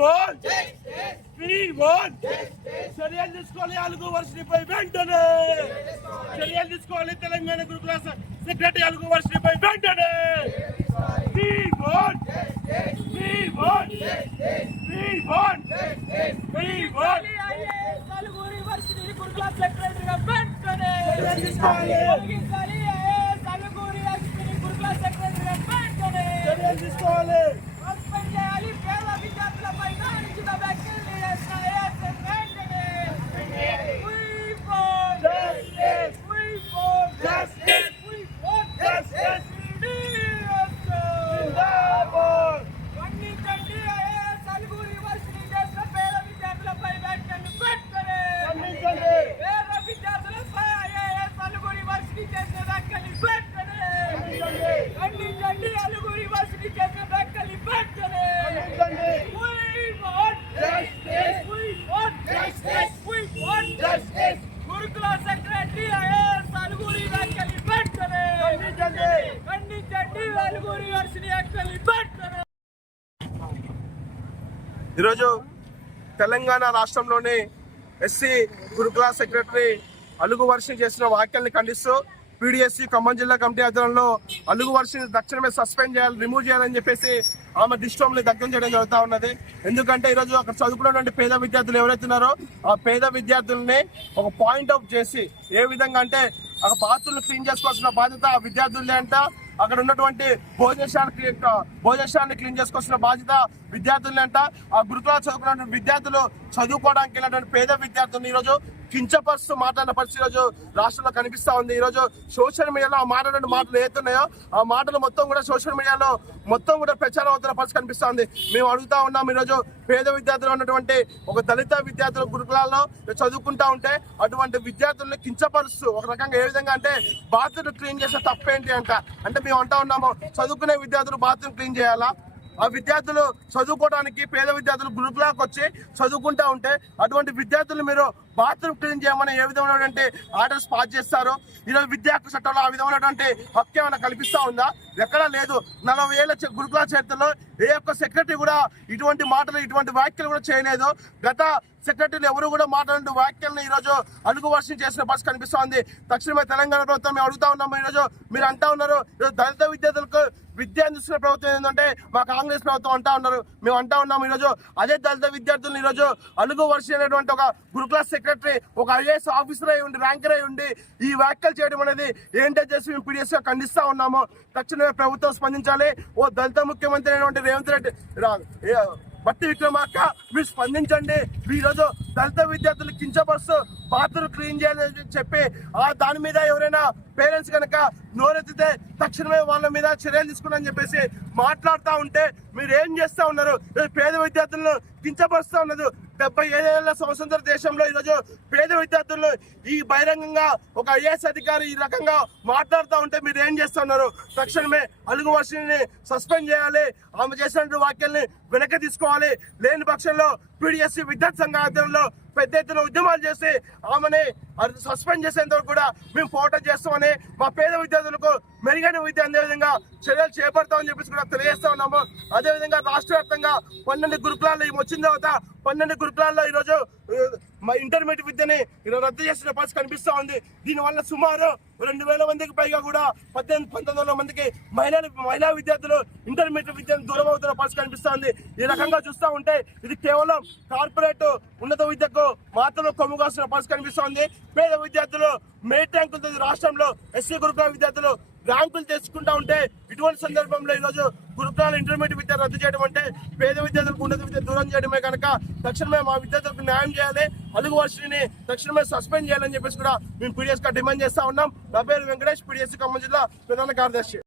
బోల్ free బోల్ చర్యలు తీసుకోవాలి అలుగు వర్షినిపై వెంటనే. చర్యలు తీసుకోవాలి. తెలంగాణ గురుకుల సెక్రటరీ అలుగు వర్షినిపై వెంటనే. ఫ్రీ బోల్ ఫ్రీ బోల్ ఫ్రీ బోల్ ఫ్రీ బోల్ అలుగు వర్షిని గురుకుల సెక్రటరీ వెంటనే తీసుకోవాలి. ఈరోజు తెలంగాణ రాష్ట్రంలోని ఎస్సీ గురుకుల సెక్రటరీ అలుగు వర్షం చేసిన వ్యాఖ్యల్ని ఖండిస్తూ పీడిఎస్సీ ఖమ్మం జిల్లా కమిటీ ఆధ్వర్యంలో అలుగు వర్షం తక్షణమే సస్పెండ్ చేయాలి రిమూవ్ చేయాలని చెప్పేసి ఆమె దిష్టంని దగ్గర చేయడం జరుగుతూ ఉన్నది. ఎందుకంటే ఈరోజు అక్కడ చదువుకున్నటువంటి పేద విద్యార్థులు ఎవరైతే ఉన్నారో ఆ పేద విద్యార్థుల్ని ఒక పాయింట్ అవుట్ చేసి ఏ విధంగా అంటే ఆ బాత్రూమ్లు క్లీన్ చేసుకోవాల్సిన బాధ్యత ఆ విద్యార్థులే అంట. అక్కడ ఉన్నటువంటి భోజనశాల భోజనశాలని క్లీన్ చేసుకొచ్చిన బాధ్యత విద్యార్థులంట అంట. ఆ గురుకులాలు చదువుకున్న విద్యార్థులు చదువుకోవడానికి వెళ్ళినటువంటి పేద విద్యార్థులను ఈరోజు కించపరుస్తూ మాట్లాడిన పరిస్థితి ఈరోజు రాష్ట్రంలో కనిపిస్తా ఉంది. ఈరోజు సోషల్ మీడియాలో ఆ మాట్లాడే మాటలు ఏతున్నాయో ఆ మాటలు మొత్తం కూడా సోషల్ మీడియాలో మొత్తం కూడా ప్రచారం అవుతున్న పరిస్థితి కనిపిస్తూ ఉంది. మేము అడుగుతా ఉన్నాం ఈరోజు పేద విద్యార్థులు ఉన్నటువంటి ఒక దళిత విద్యార్థుల గురుకులాల్లో చదువుకుంటా ఉంటే అటువంటి విద్యార్థుల్ని కించపరుస్తూ ఒక రకంగా ఏ విధంగా అంటే బాత్రూమ్ క్లీన్ చేసే తప్పేంటి అంట. అంటే మేము అంటా ఉన్నాము చదువుకునే విద్యార్థులు బాత్రూమ్ క్లీన్ చేయాలా? ఆ విద్యార్థులు చదువుకోవడానికి పేద విద్యార్థులు గురుకులాకి వచ్చి చదువుకుంటా ఉంటే అటువంటి విద్యార్థులు మీరు బాత్రూమ్ క్లీన్ చేయమని ఏ విధమైనటువంటి ఆర్డర్స్ పాస్ చేస్తారు? ఈరోజు విద్యా హక్కు చట్టంలో ఆ విధమైనటువంటి హక్కు ఏమైనా కల్పిస్తూ ఉందా? ఎక్కడా లేదు. నలభై ఏళ్ళ గురుకుల చరిత్రలో ఏ ఒక్క సెక్రటరీ కూడా ఇటువంటి మాటలు ఇటువంటి వ్యాఖ్యలు కూడా చేయలేదు. గత సెక్రటరీలు ఎవరు కూడా మాట్లాడిన వ్యాఖ్యలను ఈరోజు అడుగు వర్షం చేసిన బస్ కనిపిస్తోంది. తక్షణమే తెలంగాణ ప్రభుత్వం మేము అడుగుతా ఉన్నాము. ఈరోజు మీరు అంటా ఉన్నారు ఈరోజు దళిత విద్యార్థులకు విద్య అందిస్తున్న ప్రభుత్వం ఏంటంటే మా కాంగ్రెస్ ప్రభుత్వం అంటా ఉన్నారు. మేము అంటా ఉన్నాము ఈరోజు అదే దళిత విద్యార్థులను ఈరోజు అలుగు వర్షి అనేటువంటి ఒక గురుకుల సెక్రటరీ ఒక ఐఏఎస్ ఆఫీసర్ అయి ఉండి ర్యాంకర్ అయి ఉండి ఈ వ్యాఖ్యలు చేయడం అనేది ఏంటో చేసి మేము పీడిఎస్ ఖండిస్తూ ఖండిస్తా ఉన్నాము. తక్షణమే ప్రభుత్వం స్పందించాలి. ఓ దళిత ముఖ్యమంత్రి అయినటువంటి రేవంత్ రెడ్డి బట్టి విక్రమార్క మీరు స్పందించండి. ఈరోజు దళిత విద్యార్థులు కించపరుస్తూ బాత్రూమ్ క్లీన్ చేయాలని చెప్పి ఆ దాని మీద ఎవరైనా పేరెంట్స్ కనుక నోరెత్తితే తక్షణమే వాళ్ళ మీద చర్యలు తీసుకున్నారని చెప్పేసి మాట్లాడుతూ ఉంటే మీరు ఏం చేస్తూ ఉన్నారు? పేద విద్యార్థులను కించపరుస్తూ ఉన్నారు డెబ్బై ఏడేళ్ళ స్వతంత్ర దేశంలో ఈరోజు పేద విద్యార్థులు ఈ బహిరంగంగా ఒక ఐఏఎస్ అధికారి ఈ రకంగా మాట్లాడుతూ ఉంటే మీరు ఏం చేస్తున్నారు తక్షణమే అలుగు వర్షిని సస్పెండ్ చేయాలి. ఆమె చేసినటువంటి వాక్యాల్ని వెనక్కి తీసుకోవాలి. లేని పక్షంలో పీడిఎస్సీ విద్యార్థి సంఘ ఆధ్వర్యంలో పెద్ద ఎత్తున ఉద్యమాలు చేసి ఆమెని సస్పెండ్ చేసేంత వరకు కూడా మేము పోరాటం చేస్తామని మా పేద విద్యార్థులకు మెరుగైన విద్య అందే విధంగా చర్యలు చేపడతామని చెప్పేసి కూడా తెలియజేస్తా ఉన్నాము. అదేవిధంగా రాష్ట్ర వ్యాప్తంగా పన్నెండు గురుకులాల్లో ఈ వచ్చిన తర్వాత పన్నెండు గురుకులాల్లో ఈరోజు మా ఇంటర్మీడియట్ విద్యని రద్దు చేసిన పరిస్థితి కనిపిస్తూ ఉంది. దీనివల్ల సుమారు రెండు వేల మందికి పైగా కూడా పద్దెనిమిది పంతొమ్మిది వందల మందికి మహిళలు మహిళా విద్యార్థులు ఇంటర్మీడియట్ విద్యను దూరం అవుతున్న పరిస్థితి కనిపిస్తా ఉంది. ఈ రకంగా చూస్తా ఉంటే ఇది కేవలం కార్పొరేట్ ఉన్నత విద్యకు మాత్రమే కొమ్ముగాల్సిన పరిస్థితి కనిపిస్తోంది పేద విద్యార్థులు మెయిట్ ర్యాంకులతో రాష్ట్రంలో ఎస్సీ గురుకుల విద్యార్థులు ర్యాంకులు తెచ్చుకుంటా ఉంటే ఇటువంటి సందర్భంలో ఈరోజు గురుకులాల ఇంటర్మీడియట్ విద్య రద్దు చేయడం అంటే పేద విద్యార్థులకు ఉన్నత విద్య దూరం చేయడమే కనుక తక్షణమే మా విద్యార్థులకు న్యాయం చేయాలి. అలుగు వర్షిని తక్షణమే సస్పెండ్ చేయాలని చెప్పేసి కూడా మేము పీడిఎస్గా డిమాండ్ చేస్తా ఉన్నాం. నా పేరు వెంకటేష్ పీడిఎస్ ఖమ్మం జిల్లా ప్రధాన కార్యదర్శి.